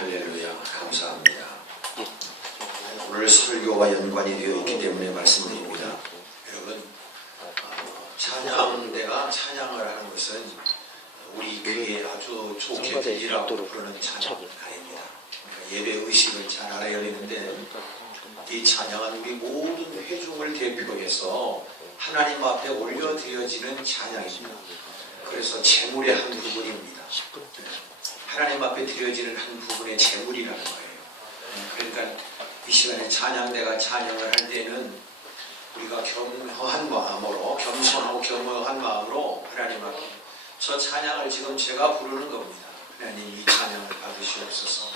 할렐루야, 감사합니다. 오늘 설교와 연관이 되어 있기 때문에 말씀드립니다. 여러분, 찬양대가 찬양을 하는 것은 우리 교회에 아주 좋게 들리라고 부르는 찬양 아닙니다. 그러니까 예배 의식을 잘 알아야 되는데, 이 찬양은 우리 모든 회중을 대표해서 하나님 앞에 올려드려지는 찬양입니다. 그래서 제물의 한 부분입니다. 하나님 앞에 드려지는 한 부분의 제물이라는 거예요. 그러니까 이 시간에 찬양대가 찬양을 할 때는 우리가 겸허한 마음으로, 겸손하고 겸허한 마음으로 하나님 앞에 저 찬양을 지금 제가 부르는 겁니다. 하나님, 이 찬양을 받으시옵소서.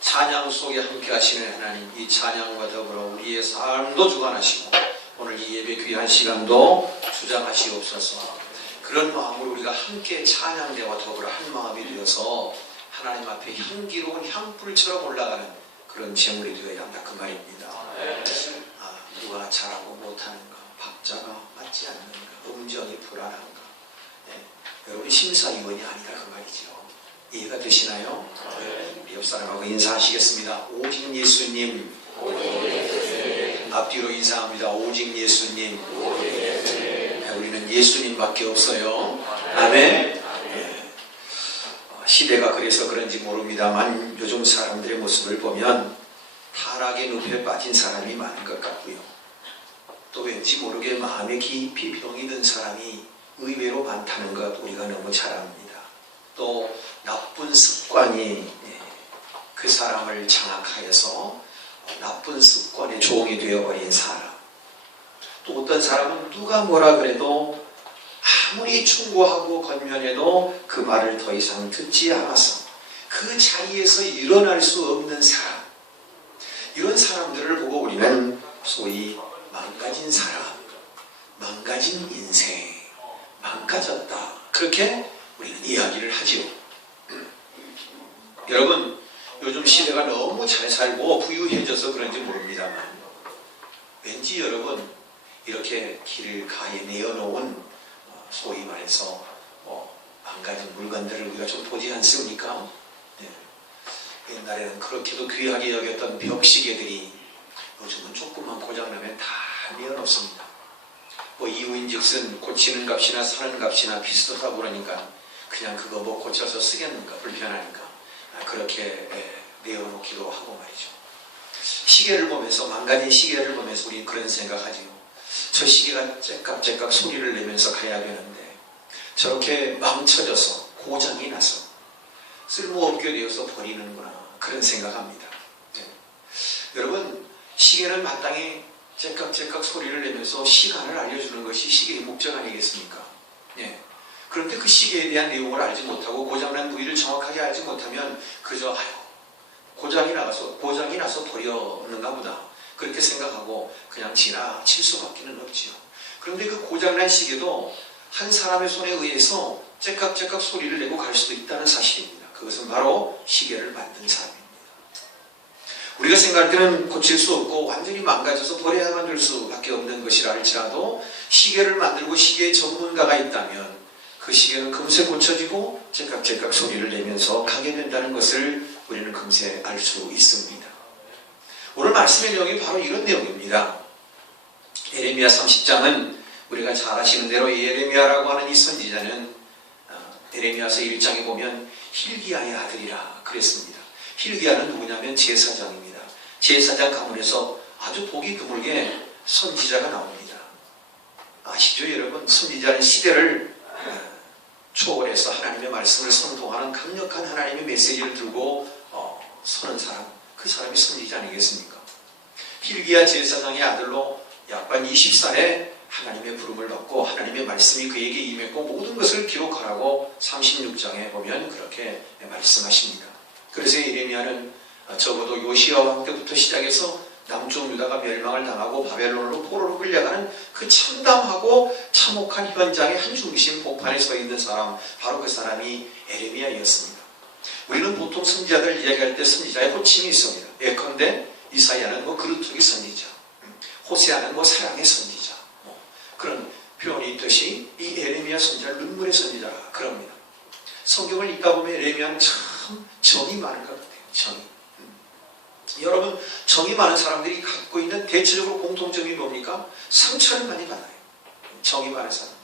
찬양 속에 함께 하시는 하나님, 이 찬양과 더불어 우리의 삶도 주관하시고 오늘 이 예배 귀한 시간도 주장하시옵소서. 그런 마음으로 우리가 함께 찬양대와 더불어 한 마음이 되어서 하나님 앞에 향기로운 향불처럼 올라가는 그런 제물이 되어야 한다, 그 말입니다. 누가 잘하고 못하는가, 박자가 맞지 않는가, 음정이 불안한가, 여러분 심사위원이 아니다, 그 말이죠. 이해가 되시나요? 옆 사람하고 인사하시겠습니다. 오직 예수님. 앞뒤로 인사합니다. 오직 예수님. 우리는 예수님밖에 없어요. 아멘. 시대가 그래서 그런지 모릅니다만 요즘 사람들의 모습을 보면 타락의 늪에 빠진 사람이 많은 것 같고요. 또 왠지 모르게 마음에 깊이 병이 든 사람이 의외로 많다는 것 우리가 너무 잘 압니다. 또 나쁜 습관이 그 사람을 장악하여서 나쁜 습관의 종이 되어버린 사람. 또 어떤 사람은 누가 뭐라 그래도 아무리 충고하고 권면해도 그 말을 더 이상 듣지 않아서 그 자리에서 일어날 수 없는 사람. 이런 사람들을 보고 우리는 소위 망가진 사람, 망가진 인생, 망가졌다, 그렇게 우리는 이야기를 하지요. 여러분, 요즘 시대가 너무 잘 살고 부유해져서 그런지 모릅니다만 왠지 여러분 이렇게 길가에 내어놓은 소위 말해서 망가진 물건들을 우리가 좀 보지 않습니까? 옛날에는 그렇게도 귀하게 여겼던 벽시계들이 요즘은 조금만 고장나면 다 내어놓습니다. 이유인즉슨 고치는 값이나 사는 값이나 비슷하다 그러니까 그냥 그거 뭐 고쳐서 쓰겠는가, 불편하니까 그렇게 내어놓기도 하고 말이죠. 시계를 보면서, 망가진 시계를 보면서 우리는 그런 생각하지요. 저 시계가 째깍째깍 소리를 내면서 가야 되는데 저렇게 망쳐져서 고장이 나서 쓸모없게 되어서 버리는구나, 그런 생각합니다. 여러분, 시계는 마땅히 째깍째깍 소리를 내면서 시간을 알려주는 것이 시계의 목적 아니겠습니까? 그런데 그 시계에 대한 내용을 알지 못하고 고장난 부위를 정확하게 알지 못하면 그저 고장이 나서 버렸는가 보다, 그렇게 생각하고 그냥 지나칠 수밖에 없지요. 그런데 그 고장난 시계도 한 사람의 손에 의해서 째깍째깍 소리를 내고 갈 수도 있다는 사실입니다. 그것은 바로 시계를 만든 사람입니다. 우리가 생각할 때는 고칠 수 없고 완전히 망가져서 버려야만 될 수밖에 없는 것이라 할지라도 시계를 만들고 시계의 전문가가 있다면 그 시계는 금세 고쳐지고 째깍째깍 소리를 내면서 가게 된다는 것을 우리는 금세 알 수 있습니다. 오늘 말씀의 내용이 바로 이런 내용입니다. 예레미야 30장은 우리가 잘 아시는 대로 예레미야라고 하는 이 선지자는 예레미야서 1장에 보면 hil기야의 아들이라 그랬습니다. hil기야는 누구냐면 제사장입니다. 제사장 가문에서 아주 보기 드물게 선지자가 나옵니다. 아시죠 여러분? 선지자는 시대를 초월해서 하나님의 말씀을 선동하는 강력한 하나님의 메시지를 들고 서는 사람, 그 사람이 선지자 아니겠습니까? hil기야 제사장의 아들로 약간 20살에 하나님의 부름을 받고 하나님의 말씀이 그에게 임했고 모든 것을 기록하라고 36장에 보면 그렇게 말씀하십니다. 그래서 예레미야는 적어도 요시야 왕 때부터 시작해서 남쪽 유다가 멸망을 당하고 바벨론으로 포로로 끌려가는 그 참담하고 참혹한 현장의 한 중심 복판에 서 있는 사람, 바로 그 사람이 예레미야였습니다. 우리는 보통 선지자들 이야기할 때 선지자의 호칭이 있습니다. 예컨대 이사야는 그루터기 선지자, 호세아는 사랑의 선지자, 그런 표현이 있듯이 이 예레미야 선지자를 눈물의 선지자라 그럽니다. 성경을 읽다 보면 예레미야는 참 정이 많은 것 같아요. 정의. 여러분, 정이 많은 사람들이 갖고 있는 대체적으로 공통점이 뭡니까? 상처를 많이 받아요. 정이 많은 사람.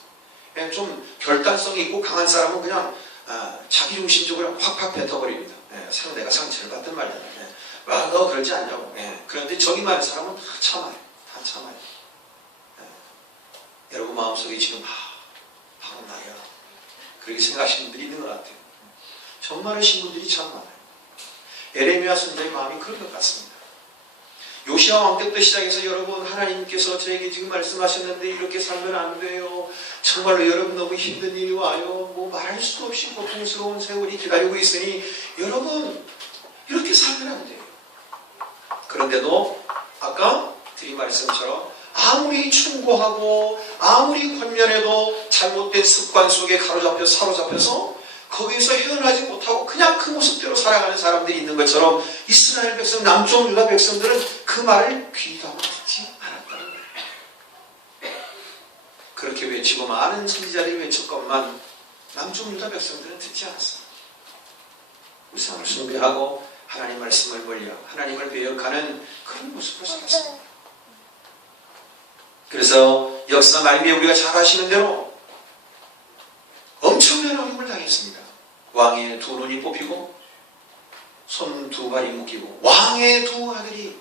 그냥 좀 결단성이 있고 강한 사람은 그냥 자기중심적으로 확확 뱉어버립니다. 상대가 상처를 받든 말든. 너 그러지 않냐고. 그런데 정이 많은 사람은 다 참아요. 다 참아요. 여러분 마음속에 지금 바로 나야. 그렇게 생각하시는 분들이 있는 것 같아요. 정말하신 분들이 참 많아요. 에레미야 선지자의 마음이 그런 것 같습니다. 요시야 왕 때부터 시작해서 여러분 하나님께서 저에게 지금 말씀하셨는데 이렇게 살면 안 돼요. 정말로 여러분 너무 힘든 일이 와요. 뭐 말할 수 없이 고통스러운 세월이 기다리고 있으니 여러분 이렇게 살면 안 돼요. 그런데도 아까 드린 말씀처럼 아무리 충고하고 아무리 권면해도 잘못된 습관 속에 사로잡혀서 거기에서 헤어나지 못하고 그냥 그 모습대로 살아가는 사람들이 있는 것처럼 이스라엘 백성, 남쪽 유다 백성들은 그 말을 귀담아 듣지 않았다는 거예요. 그렇게 외치고 많은 선지자들이 외쳤건만 남쪽 유다 백성들은 듣지 않았어요. 우상을 숭배하고 하나님 말씀을 멀리하고 하나님을 배역하는 그런 모습으로 살았습니다. 그래서 역사 말미에 우리가 잘 아시는 대로 엄청난 어려움을 당했습니다. 왕의 두 눈이 뽑히고 손 두 발이 묶이고 왕의 두 아들이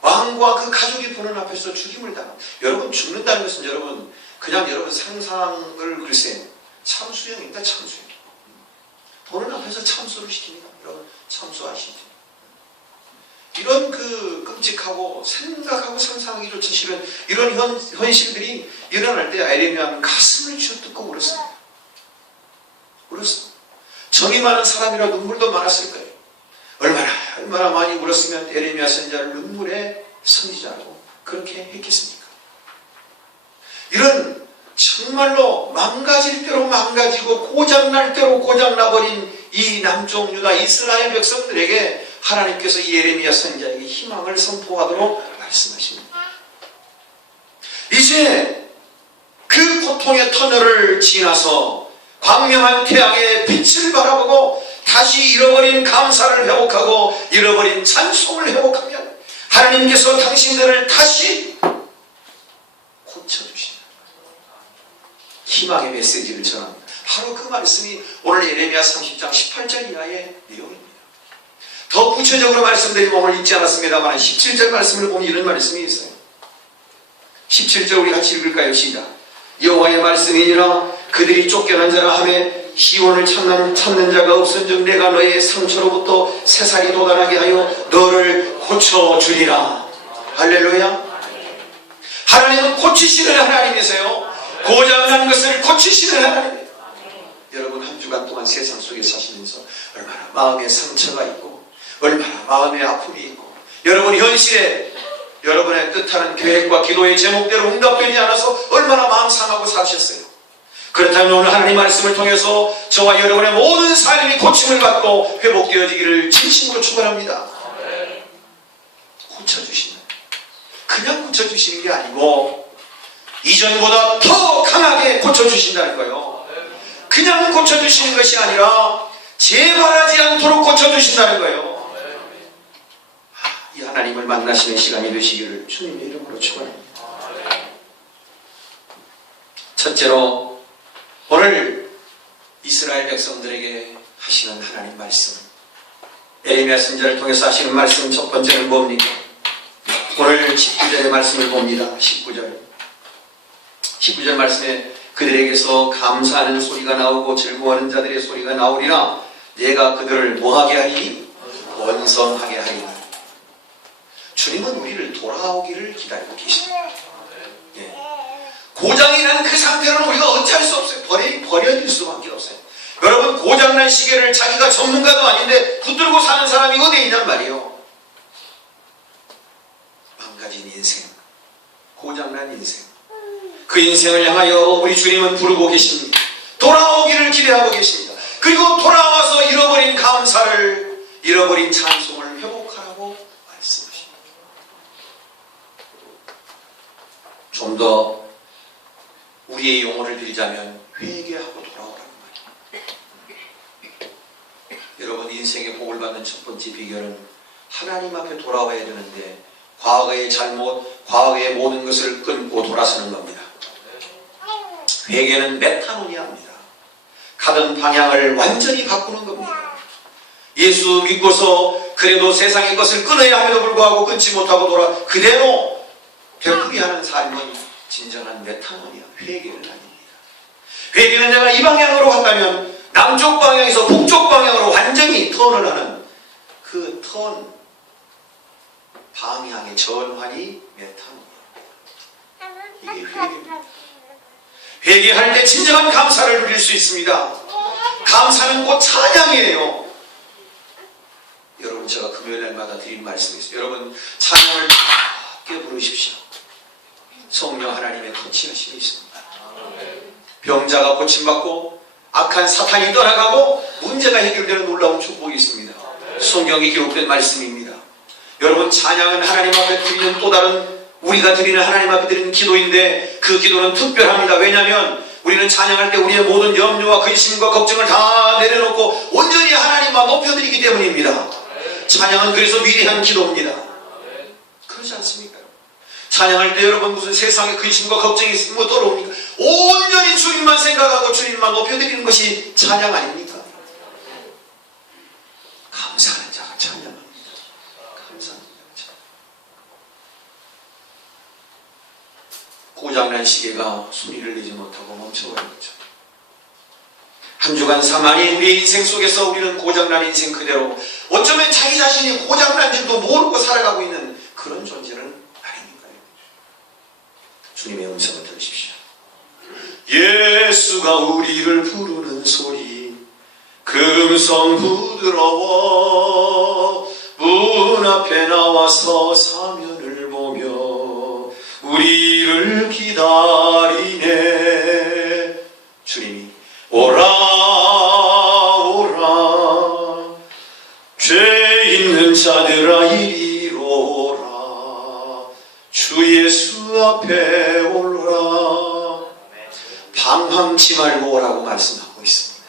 왕과 그 가족이 보는 앞에서 죽임을 당합니다. 여러분 죽는다는 것은 여러분 그냥 여러분 상상을 글쎄 참수형입니다. 참수형. 보는 앞에서 참수를 시킵니다. 여러분 참수하시죠. 이런 그 끔찍하고 생각하고 상상하기조차 싫은 이런 현실들이 일어날 때 에레미야는 가슴을 쥐어뜯고 울었습니다. 울었습니다. 정이 많은 사람이라 눈물도 많았을 거예요. 얼마나 많이 울었으면 에레미야 선지자를 눈물의 선지자라고 그렇게 했겠습니까? 이런 정말로 망가질 대로 망가지고 고장날 대로 고장나버린 이 남쪽 유다 이스라엘 백성들에게 하나님께서 이 예레미야 선지자에게 희망을 선포하도록 말씀하십니다. 이제 그 고통의 터널을 지나서 광명한 태양의 빛을 바라보고 다시 잃어버린 감사를 회복하고 잃어버린 찬송을 회복하면 하나님께서 당신들을 다시 고쳐주신다. 희망의 메시지를 전합니다. 바로 그 말씀이 오늘 예레미야 30장 18절 이하의 내용입니다. 더 구체적으로 말씀드리면 오늘 읽지 않았습니다만 17절 말씀을 보면 이런 말씀이 있어요. 17절 우리 같이 읽을까요? 시작. 여호와의 말씀이니라 그들이 쫓겨난 자라 하매 시온을 찾는 자가 없은즉 내가 너의 상처로부터 새살이 돋아나게 하여 너를 고쳐주리라. 할렐루야. 하나님은 고치시는 하나님이세요. 고장난 것을 고치시는 하나님. 여러분 한 주간 동안 세상 속에 사시면서 얼마나 마음에 상처가 있고 얼마나 마음에 아픔이 있고 여러분 현실에 여러분의 뜻하는 계획과 기도의 제목대로 응답되지 않아서 얼마나 마음 상하고 사셨어요. 그렇다면 오늘 하나님 말씀을 통해서 저와 여러분의 모든 삶이 고침을 받고 회복되어지기를 진심으로 축원합니다. 고쳐주신다. 그냥 고쳐주시는 게 아니고 이전보다 더 강하게 고쳐주신다는 거예요. 그냥 고쳐주시는 것이 아니라 재발하지 않도록 고쳐주신다는 거예요. 이 하나님을 만나시는 시간이 되시기를 주님의 이름으로 축원합니다. 첫째로 오늘 이스라엘 백성들에게 하시는 하나님 말씀, 에레미야 선지자를 통해서 하시는 말씀 첫 번째는 뭡니까? 오늘 19절의 말씀을 봅니다. 19절 말씀에 그들에게서 감사하는 소리가 나오고 즐거워하는 자들의 소리가 나오리라. 내가 그들을 뭐하게 하리니? 번성하게 하리니. 주님은 우리를 돌아오기를 기다리고 계십니다. 예. 고장이 난 그 상태로는 우리가 어찌할 수 없어요. 버려질 수밖에 없어요. 여러분 고장난 시계를 자기가 전문가도 아닌데 붙들고 사는 사람이 어디 있냔 말이에요. 망가진 인생, 고장난 인생, 그 인생을 향하여 우리 주님은 부르고 계십니다. 돌아오기를 기대하고 계십니다. 그리고 돌아와서 잃어버린 감사를, 잃어버린 찬송을 회복하라고 말씀하십니다. 좀 더 우리의 용어를 드리자면 회개하고 돌아오라는 말이에요. 여러분 인생 인생의 복을 받는 첫 번째 비결은 하나님 앞에 돌아와야 되는데 과거의 잘못, 과거의 모든 것을 끊고 돌아서는 겁니다. 회개는 메타노니아입니다. 가던 방향을 완전히 바꾸는 겁니다. 예수 믿고서 그래도 세상의 것을 끊어야 함에도 불구하고 끊지 못하고 돌아 그대로 되풀이하는 삶은 진정한 메타노니아, 회개는 아닙니다. 회개는 내가 이 방향으로 갔다면 남쪽 방향에서 북쪽 방향으로 완전히 턴을 하는 그 턴 방향의 전환이 메타노니아. 이게 회개입니다. 회개할 때 진정한 감사를 누릴 수 있습니다. 감사는 곧 찬양이에요. 여러분, 제가 금요일 날마다 드리는 말씀이 있어요. 여러분, 찬양을 크게 부르십시오. 성령 하나님의 터치하심이 있습니다. 병자가 고침받고 악한 사탄이 떠나가고 문제가 해결되는 놀라운 축복이 있습니다. 성경에 기록된 말씀입니다. 여러분, 찬양은 하나님 앞에 드리는 또 다른 우리가 드리는 하나님 앞에 드리는 기도인데 그 기도는 특별합니다. 왜냐하면 우리는 찬양할 때 우리의 모든 염려와 근심과 걱정을 다 내려놓고 온전히 하나님만 높여드리기 때문입니다. 찬양은 그래서 위대한 기도입니다. 그렇지 않습니까? 찬양할 때 여러분 무슨 세상에 근심과 걱정이 뭐 떨어옵니까? 온전히 주님만 생각하고 주님만 높여드리는 것이 찬양 아닙니까? 감사하는 자가 찬양합니다. 감사하는 자가 찬양. 고장난 시계가 소리를 내지 못하고 멈춰버렸죠. 한 주간 사만이 우리의 인생 속에서 우리는 고장난 인생 그대로 어쩌면 자기 자신이 고장난 줄도 모르고 살아가고 있는 그런 존재는 아닙니까요? 주님의 음성을 들으십시오. 예수가 우리를 부르는 소리 그 음성 부드러워 문 앞에 나와서 사면을 보며 우리를 기다리네. 주님이 오라 오라 죄 있는 자들아 이리로 오라 주 예수 앞에 오라 방황치 말고 오라고 말씀하고 있습니다.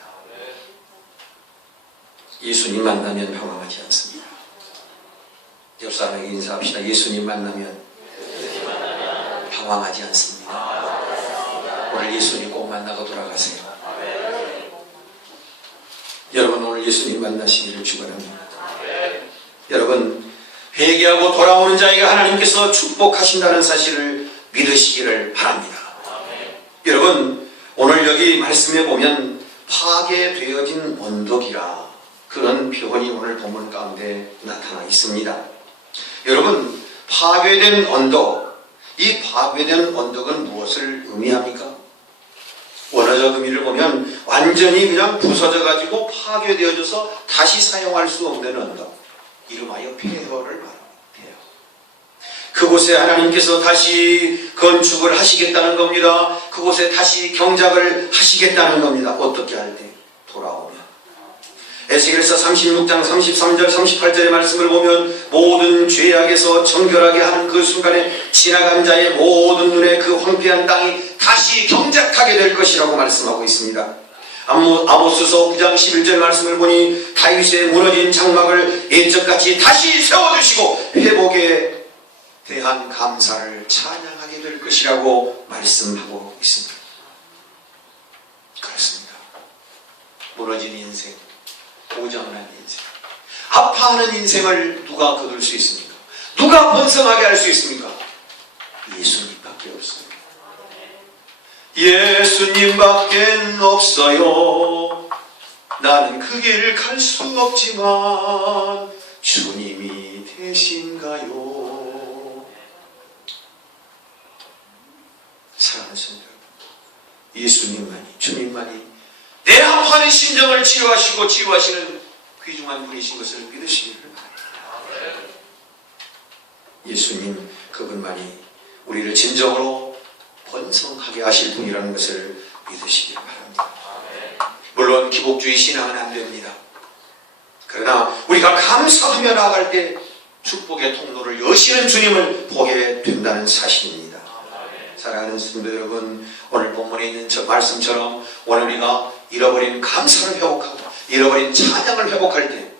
예수님 만나면 방황하지 않습니다. 옆 사람에게 인사합시다. 예수님 만나면 방황하지 않습니다. 오늘 예수님 꼭 만나고 돌아가세요. 여러분, 오늘 예수님 만나시기를 축원합니다. 여러분, 회개하고 돌아오는 자에게 하나님께서 축복하신다는 사실을 믿으시기를 바랍니다. 여러분, 오늘 여기 말씀에 보면 파괴되어진 언덕이라 그런 표현이 오늘 본문 가운데 나타나 있습니다. 여러분, 파괴된 언덕, 이 파괴된 언덕은 무엇을 의미합니까? 원어적 의미를 보면 완전히 그냥 부서져 가지고 파괴되어져서 다시 사용할 수 없는 언덕, 이름하여 폐허를 말합니다. 폐허. 그곳에 하나님께서 다시 건축을 하시겠다는 겁니다. 그곳에 다시 경작을 하시겠다는 겁니다. 어떻게 할 때? 돌아오면. 에스겔서 36장 33절 38절의 말씀을 보면 모든 죄악에서 정결하게 하는 그 순간에 지나간 자의 모든 눈에 그 황폐한 땅이 다시 경작하게 될 것이라고 말씀하고 있습니다. 아모스서 9장 11절 말씀을 보니 다윗의 무너진 장막을 옛적같이 다시 세워주시고 회복에 대한 감사를 찬양하게 될 것이라고 말씀하고 있습니다. 그렇습니다. 무너진 인생, 고장난 인생, 아파하는 인생을 누가 거둘 수 있습니까? 누가 번성하게 할 수 있습니까? 예수님밖에 없습니다. 예수님밖에 없어요. 나는 그 길 갈 수 없지만 주님이 되신가요? 사랑하는 성도 여러분, 예수님만이, 주님만이 내 아파하는 심정을 치유하시고 치유하시는 귀중한 분이신 것을 믿으시기를 바랍니다. 예수님, 그분만이 우리를 진정으로 번성하게 하실 분이라는 것을 믿으시기 바랍니다. 물론 기복주의 신앙은 안 됩니다. 그러나 우리가 감사하며 나아갈 때 축복의 통로를 여시는 주님을 보게 된다는 사실입니다. 사랑하는 성도 여러분, 오늘 본문에 있는 저 말씀처럼 오늘 우리가 잃어버린 감사를 회복하고 잃어버린 찬양을 회복할 때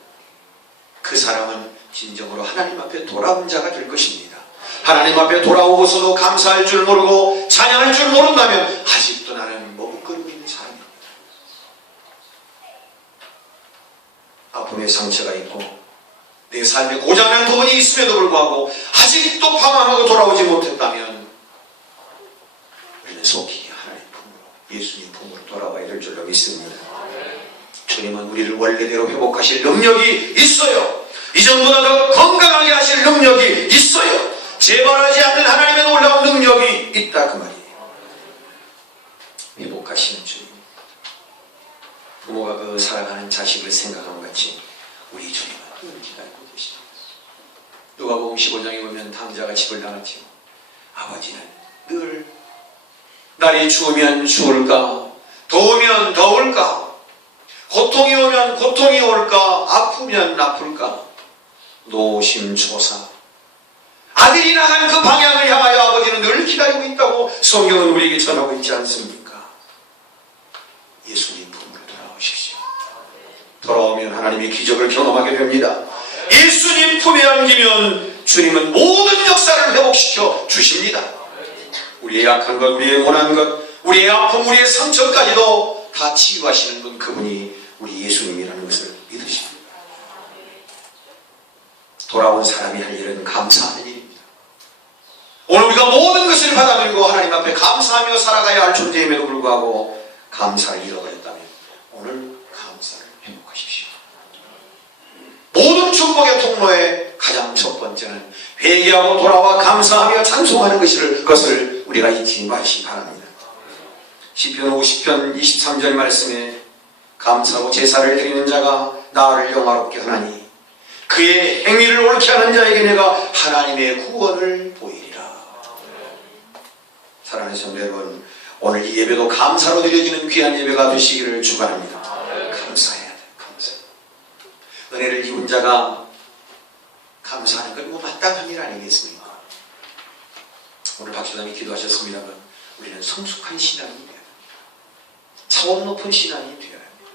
그 사람은 진정으로 하나님 앞에 돌아온 자가 될 것입니다. 하나님 앞에 돌아오고서도 감사할 줄 모르고 찬양할 줄 모른다면 아직도 나는 머뭇거리고 있는 사람입니다. 아픔의 상처가 있고 내 삶에 고장난 부분이 있음에도 불구하고 아직도 방황하고 돌아오지 못했다면 우리는 속히 하나님 품으로, 예수님 품으로 돌아와야 될 줄로 믿습니다. 주님은 우리를 원래대로 회복하실 능력이 있어요. 이전보다 더 건강하게 하실 능력이 있어요. 재발하지 않는 하나님의 놀라운 능력이 있다 그 말이에요. 회복하시는 주님. 부모가 그 살아가는 자식을 생각함 같이 우리 주님은 늘 기다리고 계십니다. 누가복음 15장에 보면 당자가 집을 나갔지요. 아버지는 늘 날이 추우면 추울까, 더우면 더울까, 고통이 오면 고통이 올까, 아프면 아플까, 노심초사 아들이 나간 그 방향을 향하여 아버지는 늘 기다리고 있다고 성경은 우리에게 전하고 있지 않습니까? 예수님 품으로 돌아오십시오. 돌아오면 하나님의 기적을 경험하게 됩니다. 예수님 품에 안기면 주님은 모든 역사를 회복시켜 주십니다. 우리의 약한 것, 우리의 모난 것, 우리의 아픔, 우리의 상처까지도 다 치유하시는 분, 그분이 우리 예수님이라는 것을 믿으십니다. 돌아온 사람이 할 일은 감사하는 일입니다. 오늘 우리가 모든 것을 받아들이고 하나님 앞에 감사하며 살아가야 할 존재임에도 불구하고 감사를 잃어버렸다면 오늘 감사를 회복하십시오. 모든 축복의 통로의 가장 첫 번째는 회개하고 돌아와 감사하며 찬송하는 것을 우리가 잊지 마시기 바랍니다. 시편 50편 23절 말씀에 감사로 제사를 드리는 자가 나를 영화롭게 하나니 그의 행위를 옳게 하는 자에게 내가 하나님의 구원을 보이리라. 사랑하는 성도 여러분, 오늘 이 예배도 감사로 드려지는 귀한 예배가 되시기를 축원합니다. 감사해야 돼요. 감사. 은혜를 입은 자가 감사하는 건 뭐 마땅한 일 아니겠습니까? 오늘 박수장이 기도하셨습니다만 우리는 성숙한 신앙이 돼야 됩니다. 차원 높은 신앙이 되어야 합니다.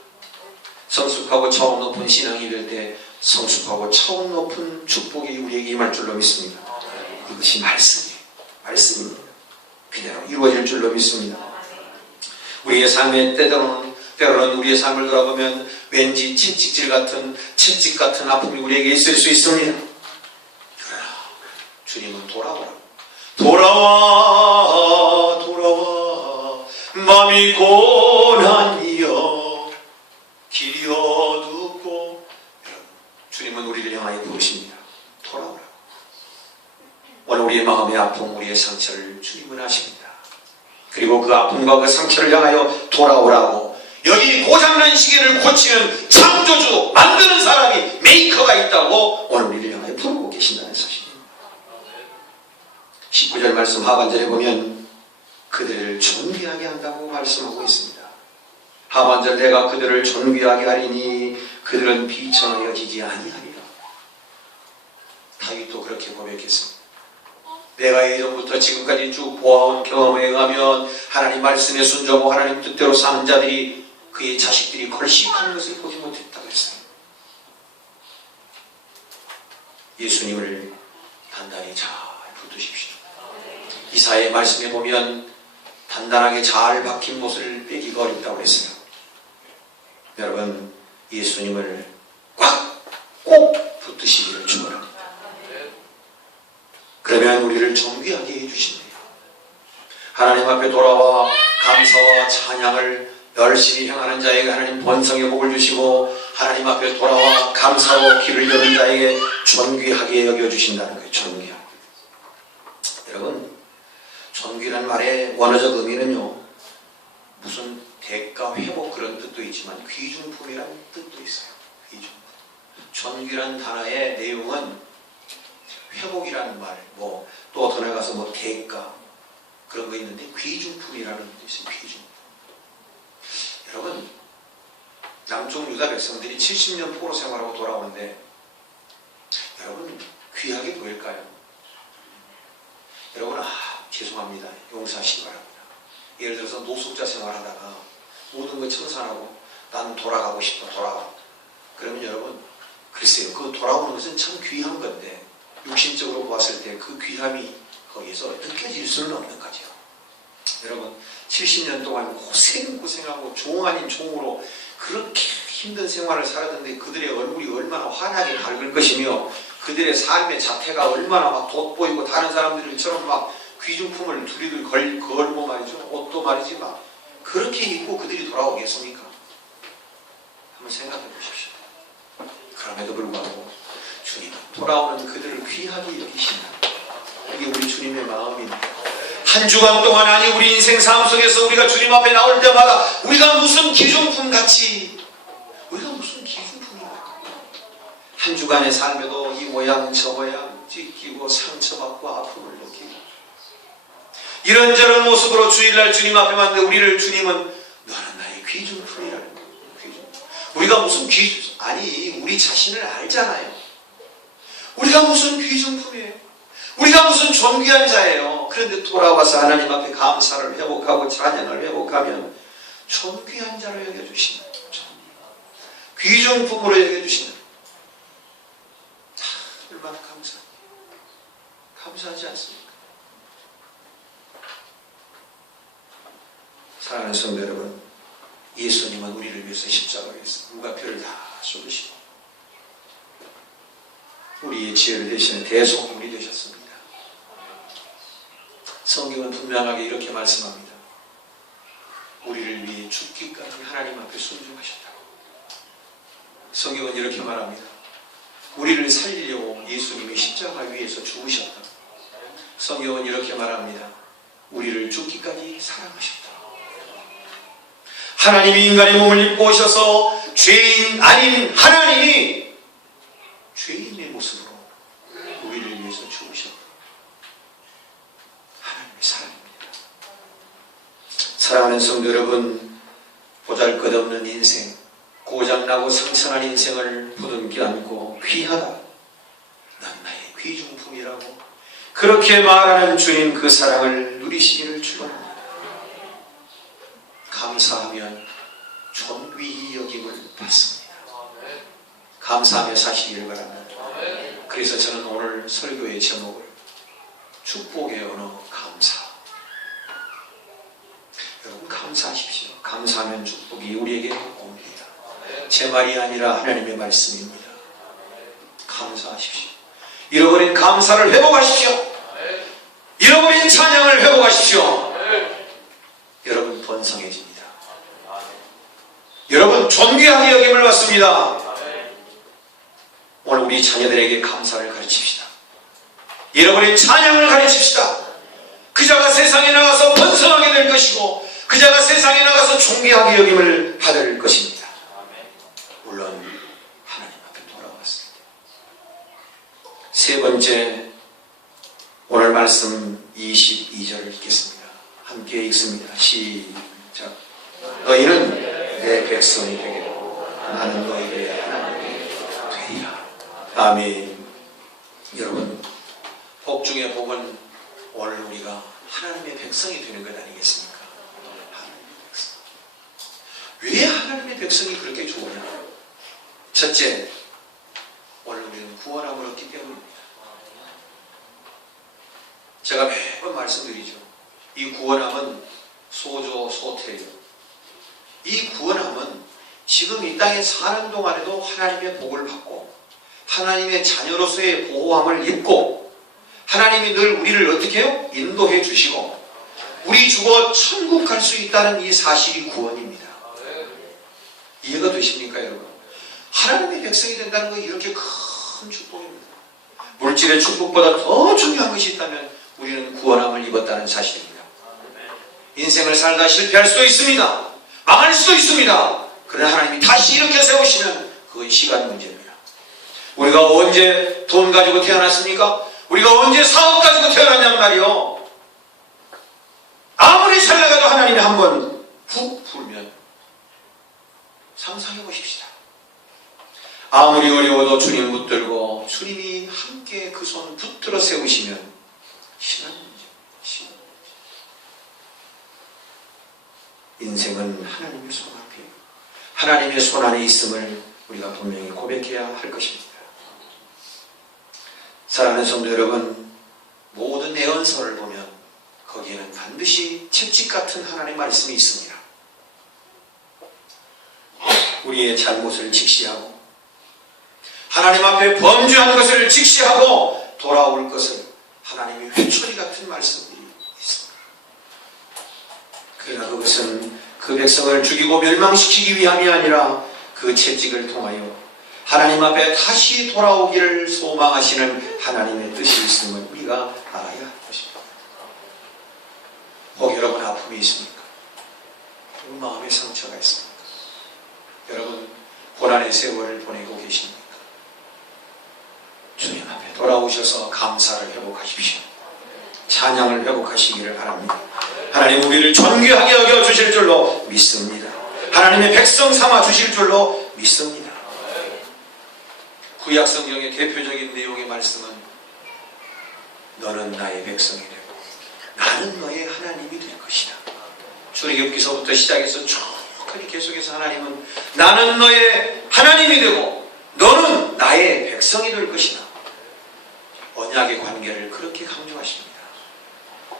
성숙하고 차원 높은 신앙이 될 때 성숙하고 차원 높은 축복이 우리에게 임할 줄로 믿습니다. 이것이 말씀입니다. 그대로 이루어질 줄로 믿습니다. 우리의 삶에 때로는 우리의 삶을 돌아보면 왠지 채찍질 같은 아픔이 우리에게 있을 수 있습니다. 그러나 주님은 돌아와 마음이 고난이여 길이 어둡고, 주님은 우리를 향하여 부르십니다. 돌아오라. 오늘 우리의 마음의 아픔, 우리의 상처를 주님은 아십니다. 그리고 그 아픔과 그 상처를 향하여 돌아오라고, 여기 고장난 시계를 고치는 창조주, 만드는 사람이 메이커가 있다고 오늘 우리를 향하여 부르고 계신다는 사실입니다. 19절 말씀 하반절에 보면 그들을 존귀하게 한다고 말씀하고 있습니다. 하반절 내가 그들을 존귀하게 하리니 그들은 비천하여 지지 아니하리라. 다윗도 그렇게 고백했습니다. 내가 예전부터 지금까지 쭉 보아온 경험에 의하면 하나님 말씀에 순종하고 하나님 뜻대로 사는 자들이, 그의 자식들이 걸식하는 것을 보지 못했다고 했어요. 예수님을 단단히 잘 붙드십시오. 이사야의 말씀에 보면 단단하게 잘 박힌 못을 빼기가 어렵다고 했어요. 여러분, 예수님을 꼭 붙드시기를 축원합니다. 그러면 우리를 존귀하게 해주신대요. 하나님 앞에 돌아와 감사와 찬양을 열심히 행하는 자에게 하나님 번성의 복을 주시고, 하나님 앞에 돌아와 감사로 길을 여는 자에게 존귀하게 여겨주신다는 거예요. 존귀하게. 여러분, 존귀란 말의 원어적 의미는요, 무슨 대가, 회복 그런 뜻도 있지만 귀중품이라는 뜻도 있어요. 귀중품. 존귀란 단어의 내용은 회복이라는 말, 또 더 나가서 대가 그런 거 있는데, 귀중품이라는 뜻도 있어요. 귀중품. 여러분, 남쪽 유다 백성들이 70년 포로 생활하고 돌아오는데 여러분 귀하게 보일까요? 여러분, 죄송합니다. 용서하시기 바랍니다. 예를 들어서 노숙자 생활하다가 모든 거 청산하고 난 돌아가고 싶어, 돌아가. 그러면 여러분, 글쎄요, 그 돌아오는 것은 참 귀한 건데 육신적으로 보았을 때 그 귀함이 거기서 느껴질 수는 없는 거죠. 여러분 70년 동안 고생하고 종 아닌 종으로 그렇게 힘든 생활을 살았는데 그들의 얼굴이 얼마나 환하게 밝을 것이며 그들의 삶의 자태가 얼마나 막 돋보이고 다른 사람들처럼 막 귀중품을 두리들 걸고 말이죠. 옷도 말이지 막 그렇게 입고 그들이 돌아오겠습니까? 한번 생각해 보십시오. 그럼에도 불구하고 주님은 돌아오는 그들을 귀하게 여기신다. 이게 우리 주님의 마음입니다. 한 주간 동안 아니 우리 인생 삶 속에서 우리가 주님 앞에 나올 때마다 우리가 무슨 기중품 같이 우리가 무슨 기중품인가. 한 주간의 삶에도 이 모양 저 모양 찢기고 상처받고 아픔을 느끼고 이런저런 모습으로 주일날 주님 앞에 왔는데 우리를 주님은 너는 나의 귀중품이라는 거예요. 우리가 무슨 아니 우리 자신을 알잖아요. 우리가 무슨 귀중품이에요. 우리가 무슨 존귀한 자예요. 그런데 돌아와서 하나님 앞에 감사를 회복하고 찬양을 회복하면 존귀한 자로 여겨주신다. 귀중품으로 여겨주신다. 얼마나 감사하지 않습니까? 사랑하는 성도 여러분, 예수님은 우리를 위해서 십자가에서 물과표를 다 쏟으시고 우리의 지혜를 대신에 대속물이 되셨습니다. 성경은 분명하게 이렇게 말씀합니다. 우리를 위해 죽기까지 하나님 앞에 순종하셨다고. 성경은 이렇게 말합니다. 우리를 살리려고 예수님이 십자가 위에서 죽으셨다. 성경은 이렇게 말합니다. 우리를 죽기까지 사랑하셨다. 하나님이 인간의 몸을 입고 오셔서 죄인 아닌 하나님이 죄인의 모습으로 우리를 위해서 죽으셨다. 하나님의 사랑입니다. 사랑하는 성도 여러분, 보잘것없는 인생, 고장나고 상처난 인생을 부둥켜 안고 귀하다, 넌 나의 귀중품이라고 그렇게 말하는 주님 그 사랑을 누리시기를 축원합니다. 감사하면 존귀히 여김을 받습니다. 감사하며 사시기를 바랍니다. 그래서 저는 오늘 설교의 제목을 축복의 언어 감사. 여러분 감사하십시오. 감사하면 축복이 우리에게 옵니다. 제 말이 아니라 하나님의 말씀입니다. 감사하십시오. 잃어버린 감사를 회복하십시오. 잃어버린 찬양을 회복하십시오. 여러분 번성해집니다. 여러분 존귀하게 여김을 받습니다. 오늘 우리 자녀들에게 감사를 가르칩시다. 잃어버린 찬양을 가르칩시다. 그자가 세상에 나가서 번성하게 될 것이고 그자가 세상에 나가서 존귀하게 여김을 받을 것입니다. 물론 하나님 앞에 돌아왔을 때. 세 번째, 오늘 말씀 22절을 읽겠습니다. 함께 읽습니다. 시작. 너희는 내 백성이 되겠고 나는 너희의 하나님이 되리라. 아멘. 여러분, 복 중에 복은 오늘 우리가 하나님의 백성이 되는 것 아니겠습니까? 하나님의 백성. 왜 하나님의 백성이 그렇게 좋으냐? 첫째, 오늘 우리는 구원함을 얻기 때문입니다. 제가 매번 말씀드리죠. 이 구원함은 소조 소태예요. 이 구원함은 지금 이 땅에 사는 동안에도 하나님의 복을 받고 하나님의 자녀로서의 보호함을 입고 하나님이 늘 우리를 어떻게 해요? 인도해 주시고 우리 죽어 천국 갈 수 있다는 이 사실이 구원입니다. 이해가 되십니까 여러분? 하나님의 백성이 된다는 건 이렇게 큰 축복입니다. 물질의 축복보다 더 중요한 것이 있다면 우리는 구원함을 입었다는 사실입니다. 인생을 살다 실패할 수도 있습니다. 망할 수도 있습니다. 그러나 하나님이 다시 이렇게 세우시면 그건 시간 문제입니다. 우리가 언제 돈 가지고 태어났습니까? 우리가 언제 사업 가지고 태어났냔 말이요. 아무리 잘 나가도 하나님이 한번 훅 불면 상상해 보십시다. 아무리 어려워도 주님 붙들고 주님이 함께 그 손 붙들어 세우시면 시간 문제. 인생은 하나님의 손 앞에 하나님의 손 안에 있음을 우리가 분명히 고백해야 할 것입니다. 사랑하는 성도 여러분, 모든 예언서를 보면 거기에는 반드시 채찍 같은 하나님의 말씀이 있습니다. 우리의 잘못을 직시하고 하나님 앞에 범죄한 것을 직시하고 돌아올 것을 하나님의 회초리 같은 말씀들이 있습니다. 그러나 그것은 그 백성을 죽이고 멸망시키기 위함이 아니라 그 채찍을 통하여 하나님 앞에 다시 돌아오기를 소망하시는 하나님의 뜻이 있음을 우리가 알아야 할 것입니다. 혹 여러분 아픔이 있습니까? 마음의 상처가 있습니까? 여러분 고난의 세월을 보내고 계십니까? 주님 앞에 돌아오셔서 감사를 회복하십시오. 찬양을 회복하시기를 바랍니다. 하나님 우리를 존귀하게 여겨주실 줄로 믿습니다. 하나님의 백성 삼아 주실 줄로 믿습니다. 구약 성경의 대표적인 내용의 말씀은 너는 나의 백성이 되고 나는 너의 하나님이 될 것이다. 출애굽기서부터 시작해서 쭉 계속해서 하나님은 나는 너의 하나님이 되고 너는 나의 백성이 될 것이다. 언약의 관계를 그렇게 강조하십니다.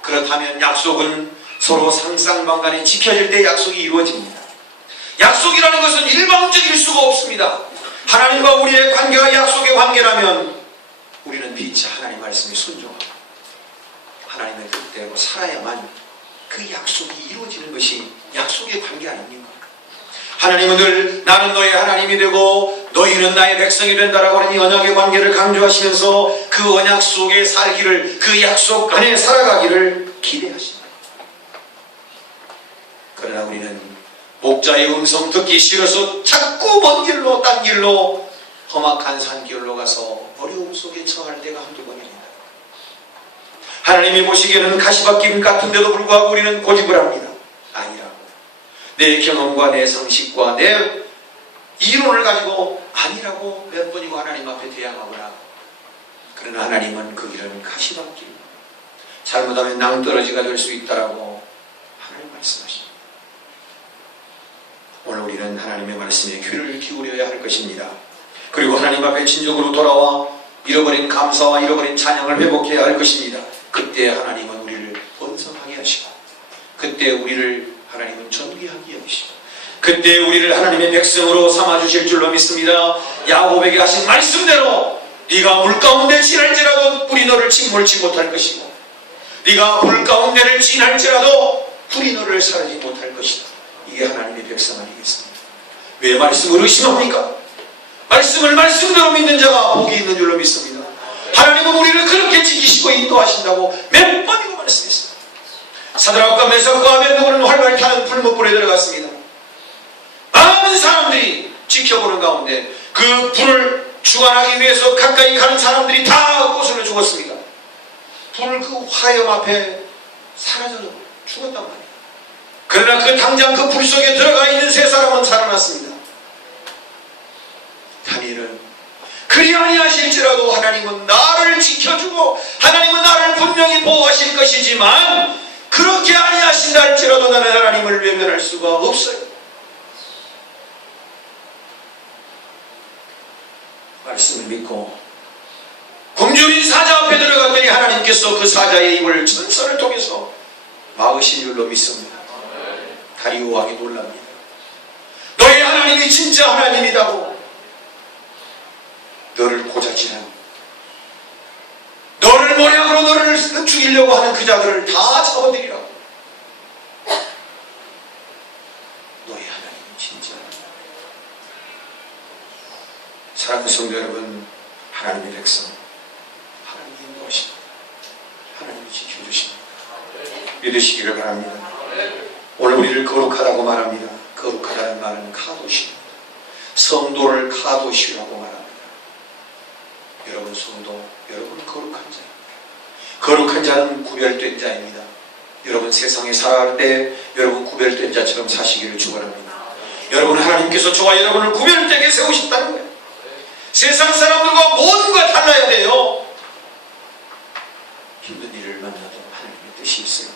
그렇다면 약속은 서로 상상방간에 지켜질 때 약속이 이루어집니다. 약속이라는 것은 일방적일 수가 없습니다. 하나님과 우리의 관계가 약속의 관계라면 우리는 빛이 하나님 말씀에 순종하고 하나님의 뜻대로 살아야만 그 약속이 이루어지는 것이 약속의 관계 아닙니까? 하나님은 늘 나는 너의 하나님이 되고 너희는 나의 백성이 된다라고 하는 이 언약의 관계를 강조하시면서 그 언약 속에 살기를, 그 약속 안에 살아가기를 기대하십니다. 그러나 우리는 목자의 음성 듣기 싫어서 자꾸 먼 길로, 딴 길로, 험악한 산길로 가서 어려움 속에 처할 때가 한두 번입니다. 하나님이 보시기에는 가시밭길 같은데도 불구하고 우리는 고집을 합니다. 아니라고. 내 경험과 내 상식과 내 이론을 가지고 아니라고 몇 번이고 하나님 앞에 대항하거나, 그러나 하나님은 그 길은 가시밭길, 잘못하면 낭떠러지가 될 수 있다라고 하나님 말씀하십니다. 오늘 우리는 하나님의 말씀에 귀를 기울여야 할 것입니다. 그리고 하나님 앞에 진정으로 돌아와 잃어버린 감사와 잃어버린 찬양을 회복해야 할 것입니다. 그때 하나님은 우리를 번성하게 하시고, 그때 우리를 하나님은 존귀하게 여기시고, 그때 우리를 하나님의 백성으로 삼아주실 줄로 믿습니다. 야곱에게 하신 말씀대로 네가 물 가운데 지날지라도 불이 너를 침몰치 못할 것이고, 네가 불 가운데를 지날지라도 불이 너를 사르지 못할 것이다. 이게 하나님의 백성 아니겠습니까? 왜 말씀을 의심합니까? 말씀을 말씀대로 믿는 자가 복이 있는 줄로 믿습니다. 하나님은 우리를 그렇게 지키시고 인도하신다고 몇 번이고 말씀했습니다. 사드락과 메삭과 아벤노고는 활발 타는 풀무불에 들어갔습니다. 많은 사람들이 지켜보는 가운데 그 불을 주관하기 위해서 가까이 가는 사람들이 다 거슬러 죽었습니다. 불 그 화염 앞에 사라져 죽었단 말이에요. 그러나 그 당장 그 불 속에 들어가 있는 세 사람은 살아났습니다. 다니엘은 그리 아니하실지라도 하나님은 나를 지켜주고 하나님은 나를 분명히 보호하실 것이지만 그렇게 아니하신다 할지라도 나는 하나님을 외면할 수가 없어요. 말씀을 믿고 굶주린 사자 앞에 들어갔더니 하나님께서 그 사자의 입을 전설을 통해서 막으신 줄로 믿습니다. 다리오 왕이 놀랍니다. 너의 하나님이 진짜 하나님이다고, 너를 고자질하고 너를 모략으로 너를 죽이려고 하는 그 자들을 다 잡아들이라고. 너의 하나님은 진짜 하나님. 사랑하는 성도 여러분, 하나님의 백성, 하나님이 인도하십니다. 하나님이 지켜주십니다. 믿으시기를 바랍니다. 오늘 우리를 거룩하다고 말합니다. 거룩하다는 말은 카도시입니다. 성도를 카도시라고 말합니다. 여러분 성도, 여러분 거룩한 자입니다. 거룩한 자는 구별된 자입니다. 여러분 세상에 살아갈 때 여러분 구별된 자처럼 사시기를 축원합니다. 여러분 하나님께서 저와 여러분을 구별되게 세우셨다는 거예요. 세상 사람들과 모든 걸 달라야 돼요. 힘든 일을 만나도 하나님의 뜻이 있어요.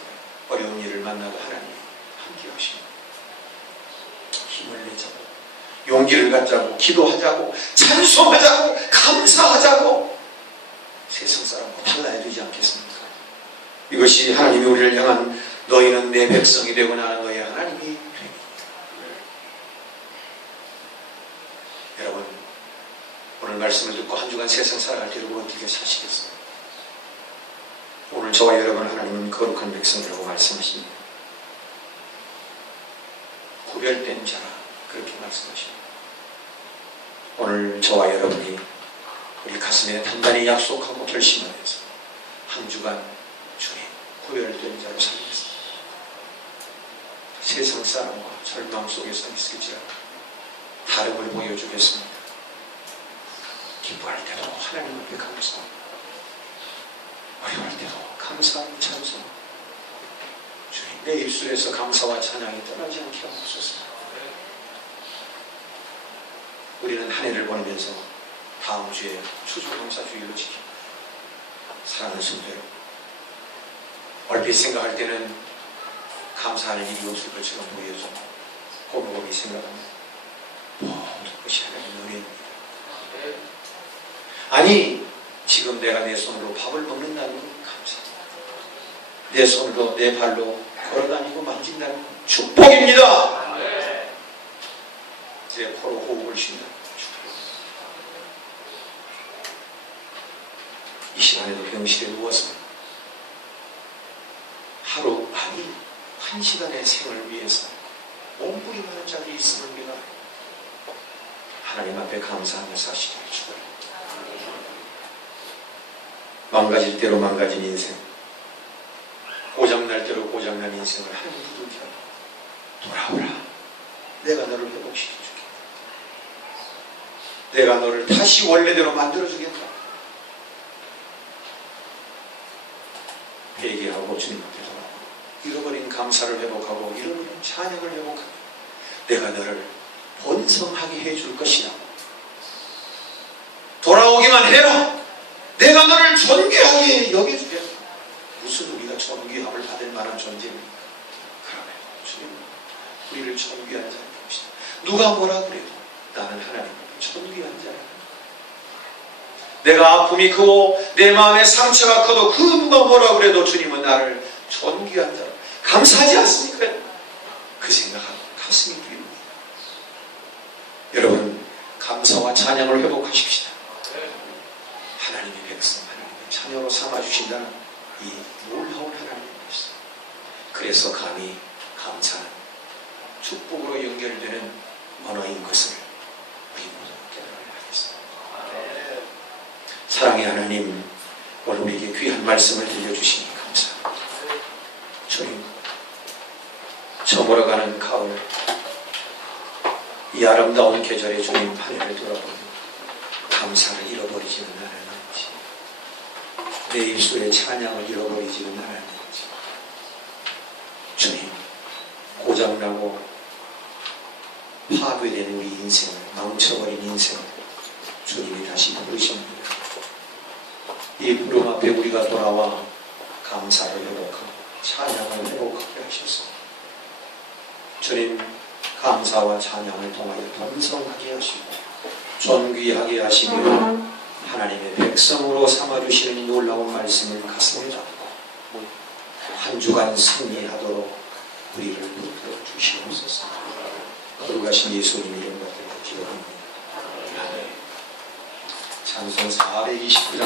어려운 일을 만나도 하나님이 함께 하십니다. 힘을 내자고, 용기를 갖자고, 기도하자고, 찬송하자고, 감사하자고. 세상 사람과 달라야 되지 않겠습니까? 이것이 하나님이 우리를 향한 너희는 내 백성이 되고 나는 너희 하나님이 되니. 여러분, 오늘 말씀을 듣고 한 주간 세상 살아갈 때 여러분 어떻게 사시겠어요? 오늘 저와 여러분 하나님은 거룩한 백성이라고 말씀하십니다. 구별된 자라 그렇게 말씀하십니다. 오늘 저와 여러분이 우리 가슴에 단단히 약속하고 결심하면서 한 주간 주님 구별된 자로 살겠습니다. 세상 사람과 절망 속에서 있을지라도 다름을 보여주겠습니다. 기뻐할 때도 하나님 앞에 감사하고 어려울 때도 감사하고 찬송. 주님 내 입술에서 감사와 찬양이 떠나지 않게 하옵소서. 우리는 한 해를 보내면서 다음 주에 추수감사주일로 지킵니다. 사랑하는 성도 여러분, 얼핏 생각할 때는 감사할 일이 없을 것처럼 보여서 곰곰이 생각하면 모든 것이 하나님의 은혜입니다. 아니, 지금 내가 내 손으로 밥을 먹는다는 건 감사합니다. 내 손으로 내 발로 걸어다니고 만진다는 건 축복입니다. 제 코로 호흡을 쉰다는 건 축복입니다. 이 시간에도 병실에 누워서 하루 아니 한 시간의 생을 위해서 몸부림하는 자들이 있습니다. 하나님 앞에 감사하며 사시기를 축원합니다. 망가질 대로 망가진 인생, 고장날 대로 고장난 인생을 하나님 부둥켜 돌아오라. 내가 너를 회복시켜주겠다. 내가 너를 다시 원래대로 만들어주겠다. 회개하고 주님 앞에 돌아오고 잃어버린 감사를 회복하고 잃어버린 찬양을 회복하고 내가 너를 번성하게 해줄 것이라. 돌아오기만 해라. 내가 너를 존귀하게 여겨주겠다. 무슨 우리가 존귀함을 받을 만한 존재입니까? 그러면 주님 우리를 존귀한 자로 봅시다. 누가 뭐라 그래도 나는 하나님 존귀한 자라. 내가 아픔이 크고 내 마음에 상처가 커도 그 누가 뭐라 그래도 주님은 나를 존귀한 자로 감사하지 않습니까? 그 생각하고 가슴이 뛰입니다. 여러분 감사와 찬양을 회복하십시다. 하나님의 백성, 하나님의 자녀로 삼아주신다는 이 놀라운 하나님의 말씀. 그래서 감히 감사는 축복으로 연결되는 언어인 것을 우리 모두 깨달아야 하겠습니다. 사랑의 하나님, 오늘 우리에게 귀한 말씀을 들려주시니 감사합니다. 주님, 저물어가는 가을, 이 아름다운 계절에 주님 하늘을 돌아보며 감사를 잃어버리지는 않았는지, 내 입술의 찬양을 잃어버리지는 않았는지, 주님 고장나고 파괴된 우리 인생을, 망쳐버린 인생을 주님이 다시 부르십니다. 이 부름 앞에 우리가 돌아와 감사를 회복하고 찬양을 회복하게 하셔서 주님 감사와 찬양을 통하여 번성하게 하시고 존귀하게 하시며 하나님의 백성으로 삼아주시는 놀라운 말씀을 가슴에 담고 한 주간 승리하도록 우리를 붙들어 주시옵소서. 거룩하신 예수님 이름으로 기도합니다. 찬송 429장